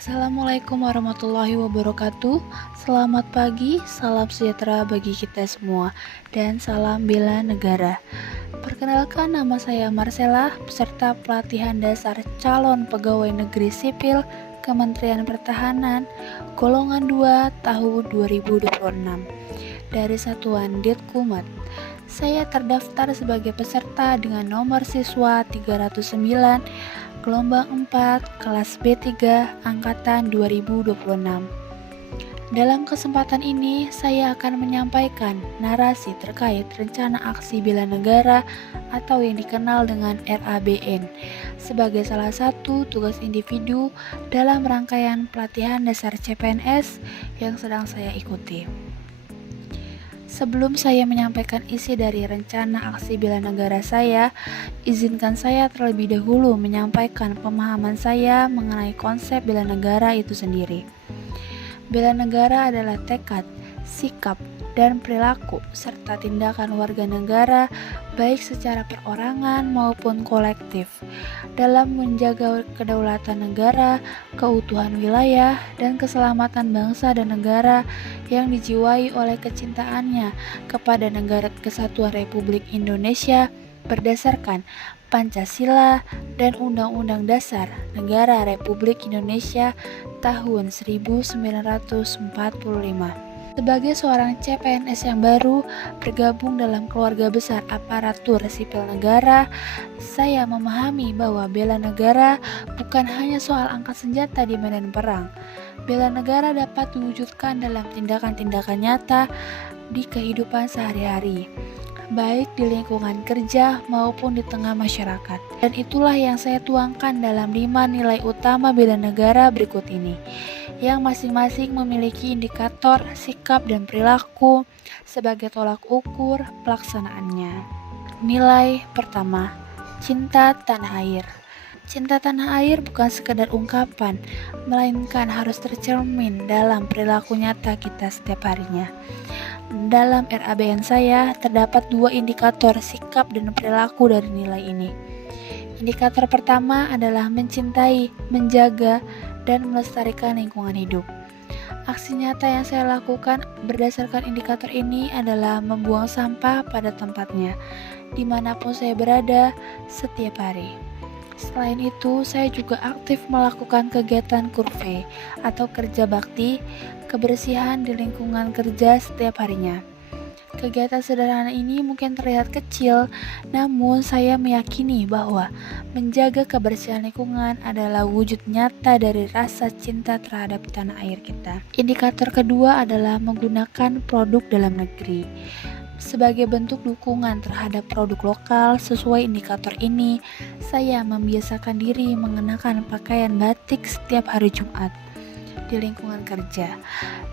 Assalamualaikum warahmatullahi wabarakatuh. Selamat pagi, salam sejahtera bagi kita semua, dan salam bela negara. Perkenalkan, nama saya Marcella, peserta pelatihan dasar calon pegawai negeri sipil Kementerian Pertahanan, golongan 2 tahun 2026 dari Satuan Ditkumat. Saya terdaftar sebagai peserta dengan nomor siswa 309, gelombang 4, kelas B3, angkatan 2026. Dalam kesempatan ini, saya akan menyampaikan narasi terkait rencana aksi bela negara atau yang dikenal dengan RABN sebagai salah satu tugas individu dalam rangkaian pelatihan dasar CPNS yang sedang saya ikuti. Sebelum saya menyampaikan isi dari rencana aksi bela negara saya, izinkan saya terlebih dahulu menyampaikan pemahaman saya mengenai konsep bela negara itu sendiri. Bela negara adalah tekad, sikap, dan perilaku serta tindakan warga negara baik secara perorangan maupun kolektif dalam menjaga kedaulatan negara, keutuhan wilayah, dan keselamatan bangsa dan negara yang dijiwai oleh kecintaannya kepada Negara Kesatuan Republik Indonesia berdasarkan Pancasila dan Undang-Undang Dasar Negara Republik Indonesia tahun 1945. Sebagai seorang CPNS yang baru bergabung dalam keluarga besar aparatur sipil negara, saya memahami bahwa bela negara bukan hanya soal angkat senjata di medan perang. Bela negara dapat diwujudkan dalam tindakan-tindakan nyata di kehidupan sehari-hari, baik di lingkungan kerja maupun di tengah masyarakat. Dan itulah yang saya tuangkan dalam 5 nilai utama bela negara berikut ini, yang masing-masing memiliki indikator, sikap, dan perilaku sebagai tolak ukur pelaksanaannya. Nilai pertama, cinta tanah air. Cinta tanah air bukan sekedar ungkapan, melainkan harus tercermin dalam perilaku nyata kita setiap harinya. Dalam RABN saya, terdapat 2 indikator sikap dan perilaku dari nilai ini. Indikator pertama adalah mencintai, menjaga, dan melestarikan lingkungan hidup. Aksi nyata yang saya lakukan berdasarkan indikator ini adalah membuang sampah pada tempatnya, dimanapun saya berada setiap hari. Selain itu, saya juga aktif melakukan kegiatan kurve atau kerja bakti, kebersihan di lingkungan kerja setiap harinya. Kegiatan sederhana ini mungkin terlihat kecil, namun saya meyakini bahwa menjaga kebersihan lingkungan adalah wujud nyata dari rasa cinta terhadap tanah air kita. Indikator kedua adalah menggunakan produk dalam negeri. Sebagai bentuk dukungan terhadap produk lokal, sesuai indikator ini, saya membiasakan diri mengenakan pakaian batik setiap hari Jumat di lingkungan kerja.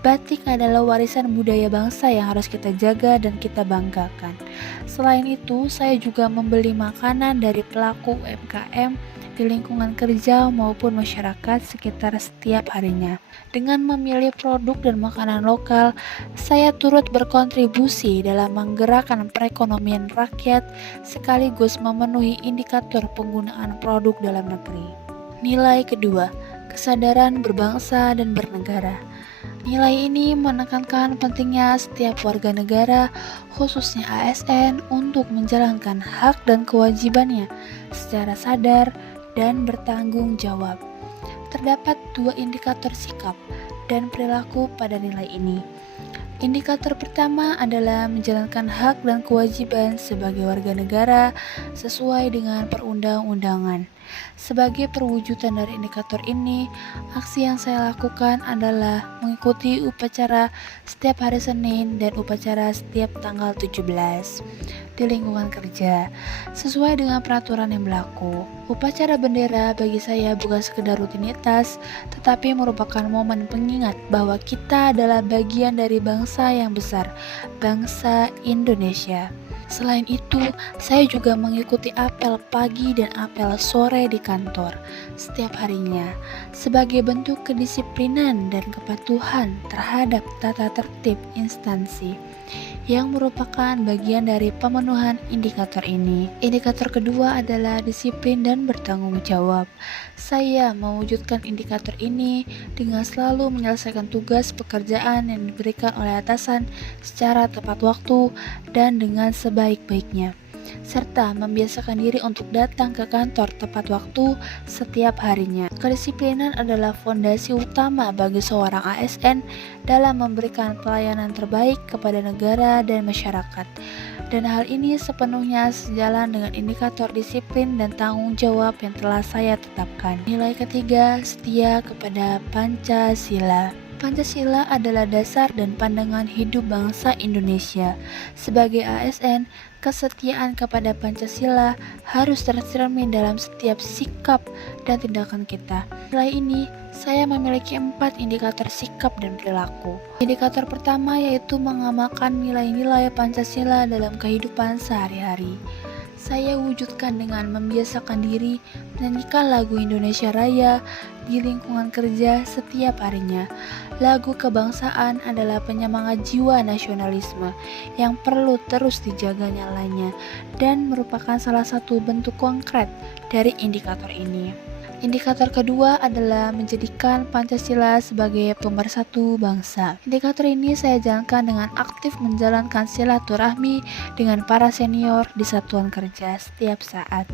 Batik adalah warisan budaya bangsa yang harus kita jaga dan kita banggakan. Selain itu, saya juga membeli makanan dari pelaku UMKM di lingkungan kerja maupun masyarakat sekitar setiap harinya. Dengan memilih produk dan makanan lokal, saya turut berkontribusi dalam menggerakkan perekonomian rakyat sekaligus memenuhi indikator penggunaan produk dalam negeri. Nilai kedua, kesadaran berbangsa dan bernegara. Nilai ini menekankan pentingnya setiap warga negara, khususnya ASN, untuk menjalankan hak dan kewajibannya secara sadar dan bertanggung jawab. Terdapat 2 indikator sikap dan perilaku pada nilai ini. Indikator pertama adalah menjalankan hak dan kewajiban sebagai warga negara sesuai dengan perundang-undangan. Sebagai perwujudan dari indikator ini, aksi yang saya lakukan adalah mengikuti upacara setiap hari Senin dan upacara setiap tanggal 17 di lingkungan kerja, sesuai dengan peraturan yang berlaku. Upacara bendera bagi saya bukan sekedar rutinitas, tetapi merupakan momen pengingat bahwa kita adalah bagian dari bangsa yang besar, bangsa Indonesia. Selain itu, saya juga mengikuti apel pagi dan apel sore di kantor setiap harinya sebagai bentuk kedisiplinan dan kepatuhan terhadap tata tertib instansi. yang merupakan bagian dari pemenuhan indikator ini. Indikator kedua adalah disiplin dan bertanggung jawab. Saya mewujudkan indikator ini dengan selalu menyelesaikan tugas pekerjaan yang diberikan oleh atasan secara tepat waktu dan dengan sebaik-baiknya, serta membiasakan diri untuk datang ke kantor tepat waktu setiap harinya. Kedisiplinan adalah fondasi utama bagi seorang ASN dalam memberikan pelayanan terbaik kepada negara dan masyarakat. Dan hal ini sepenuhnya sejalan dengan indikator disiplin dan tanggung jawab yang telah saya tetapkan. Nilai ketiga, setia kepada Pancasila. Pancasila adalah dasar dan pandangan hidup bangsa Indonesia. Sebagai ASN, kesetiaan kepada Pancasila harus tercermin dalam setiap sikap dan tindakan kita. Nilai ini, saya memiliki 4 indikator sikap dan perilaku. Indikator pertama yaitu mengamalkan nilai-nilai Pancasila dalam kehidupan sehari-hari. Saya wujudkan dengan membiasakan diri menyanyikan lagu Indonesia Raya di lingkungan kerja setiap harinya. Lagu kebangsaan adalah penyemangat jiwa nasionalisme yang perlu terus dijaga nyalanya dan merupakan salah satu bentuk konkret dari indikator ini. Indikator kedua adalah menjadikan Pancasila sebagai pemersatu bangsa. Indikator ini saya jalankan dengan aktif menjalankan silaturahmi dengan para senior di satuan kerja setiap saat.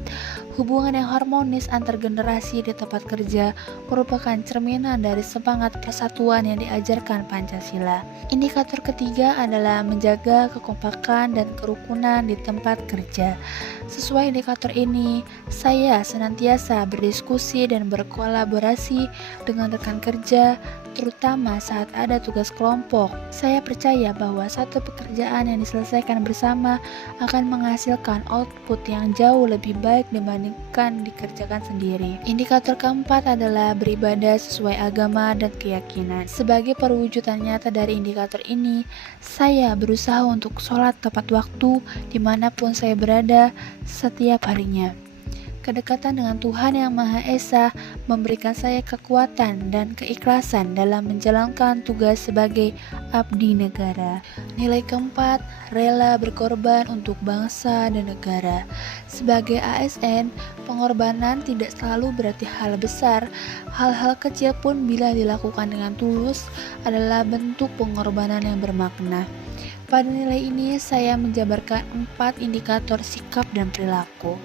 Hubungan yang harmonis antar generasi di tempat kerja merupakan cerminan dari semangat persatuan yang diajarkan Pancasila. Indikator ketiga adalah menjaga kekompakan dan kerukunan di tempat kerja. Sesuai indikator ini, saya senantiasa berdiskusi dan berkolaborasi dengan rekan kerja, terutama saat ada tugas kelompok. Saya percaya bahwa satu pekerjaan yang diselesaikan bersama akan menghasilkan output yang jauh lebih baik dibandingkan dikerjakan sendiri. Indikator keempat adalah beribadah sesuai agama dan keyakinan. Sebagai perwujudan nyata dari indikator ini, saya berusaha untuk sholat tepat waktu dimanapun saya berada setiap harinya. Kedekatan dengan Tuhan Yang Maha Esa memberikan saya kekuatan dan keikhlasan dalam menjalankan tugas sebagai abdi negara. Nilai keempat, rela berkorban untuk bangsa dan negara. Sebagai ASN, pengorbanan tidak selalu berarti hal besar. Hal-hal kecil pun bila dilakukan dengan tulus adalah bentuk pengorbanan yang bermakna. Pada nilai ini, saya menjabarkan 4 indikator sikap dan perilaku.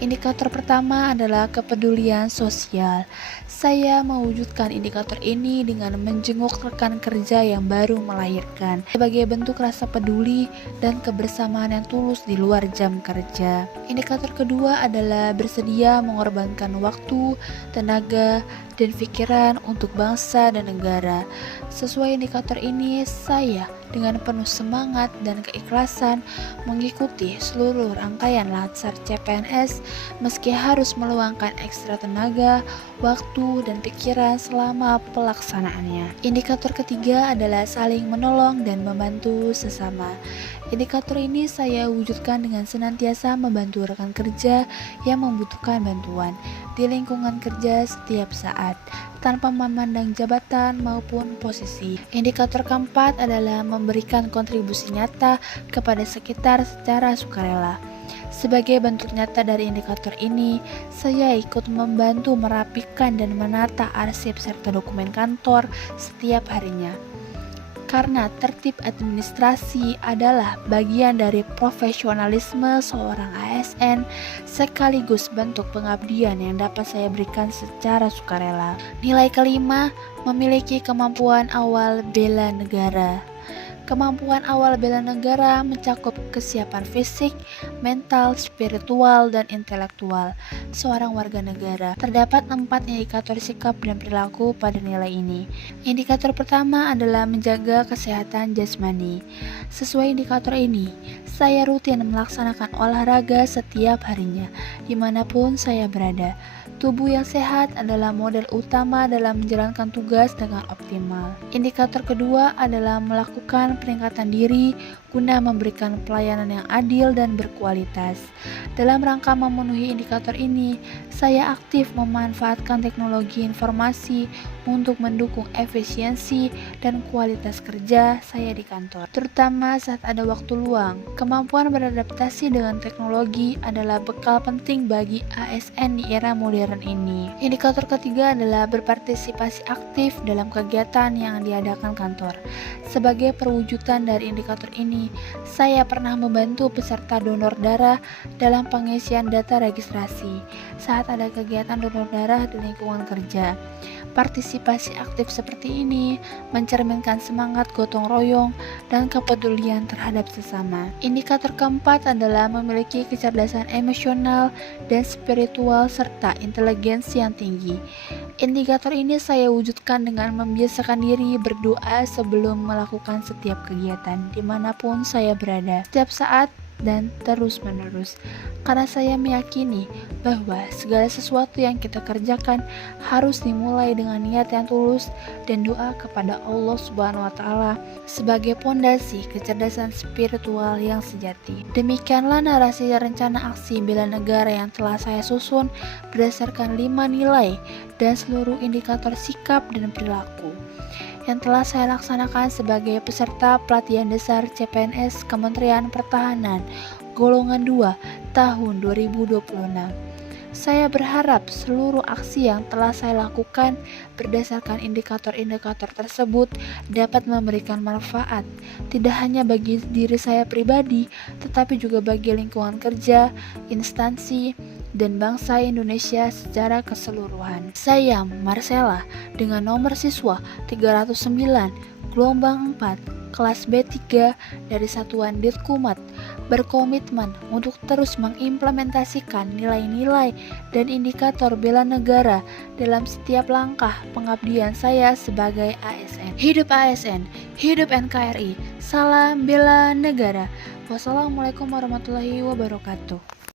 Indikator pertama adalah kepedulian sosial. Saya mewujudkan indikator ini dengan menjenguk rekan kerja yang baru melahirkan sebagai bentuk rasa peduli dan kebersamaan yang tulus di luar jam kerja. Indikator kedua adalah bersedia mengorbankan waktu, tenaga, dan pikiran untuk bangsa dan negara. Sesuai indikator ini, saya dengan penuh semangat dan keikhlasan mengikuti seluruh rangkaian latsar CPNS meski harus meluangkan ekstra tenaga, waktu, dan pikiran selama pelaksanaannya. Indikator ketiga adalah saling menolong dan membantu sesama. Indikator ini saya wujudkan dengan senantiasa membantu rekan kerja yang membutuhkan bantuan di lingkungan kerja setiap saat, tanpa memandang jabatan maupun posisi. Indikator keempat adalah memberikan kontribusi nyata kepada sekitar secara sukarela. Sebagai bentuk nyata dari indikator ini, saya ikut membantu merapikan dan menata arsip serta dokumen kantor setiap harinya. Karena tertib administrasi adalah bagian dari profesionalisme seorang ASN sekaligus bentuk pengabdian yang dapat saya berikan secara sukarela. Nilai kelima, memiliki kemampuan awal bela negara. Kemampuan awal bela negara mencakup kesiapan fisik, mental, spiritual, dan intelektual seorang warga negara. Terdapat 4 indikator sikap dan perilaku pada nilai ini. Indikator pertama adalah menjaga kesehatan jasmani. Sesuai indikator ini, saya rutin melaksanakan olahraga setiap harinya, dimanapun saya berada. Tubuh yang sehat adalah modal utama dalam menjalankan tugas dengan optimal. Indikator kedua adalah melakukan peningkatan diri guna memberikan pelayanan yang adil dan berkualitas. Dalam rangka memenuhi indikator ini, saya aktif memanfaatkan teknologi informasi untuk mendukung efisiensi dan kualitas kerja saya di kantor, terutama saat ada waktu luang. Kemampuan beradaptasi dengan teknologi adalah bekal penting bagi ASN di era modern ini. Indikator ketiga adalah berpartisipasi aktif dalam kegiatan yang diadakan kantor. Sebagai perwujudan dari indikator ini, saya pernah membantu peserta donor darah dalam pengisian data registrasi saat ada kegiatan donor darah di lingkungan kerja. Partisipasi aktif seperti ini mencerminkan semangat gotong royong dan kepedulian terhadap sesama. Indikator keempat adalah memiliki kecerdasan emosional dan spiritual serta inteligensi yang tinggi. Indikator ini saya wujudkan dengan membiasakan diri berdoa sebelum melakukan setiap kegiatan dimanapun saya berada, setiap saat dan terus-menerus, karena saya meyakini bahwa segala sesuatu yang kita kerjakan harus dimulai dengan niat yang tulus dan doa kepada Allah Subhanahu wa Ta'ala sebagai pondasi kecerdasan spiritual yang sejati. Demikianlah narasi rencana aksi bela negara yang telah saya susun berdasarkan 5 nilai dan seluruh indikator sikap dan perilaku yang telah saya laksanakan sebagai peserta pelatihan dasar CPNS Kementerian Pertahanan golongan 2 tahun 2026. Saya berharap seluruh aksi yang telah saya lakukan berdasarkan indikator-indikator tersebut dapat memberikan manfaat tidak hanya bagi diri saya pribadi, tetapi juga bagi lingkungan kerja, instansi, dan bangsa Indonesia secara keseluruhan. Saya, Marcella, dengan nomor siswa 309, gelombang 4, kelas B3 dari Satuan Ditkumat, berkomitmen untuk terus mengimplementasikan nilai-nilai dan indikator bela negara dalam setiap langkah pengabdian saya sebagai ASN. Hidup ASN, hidup NKRI, salam bela negara. Wassalamualaikum warahmatullahi wabarakatuh.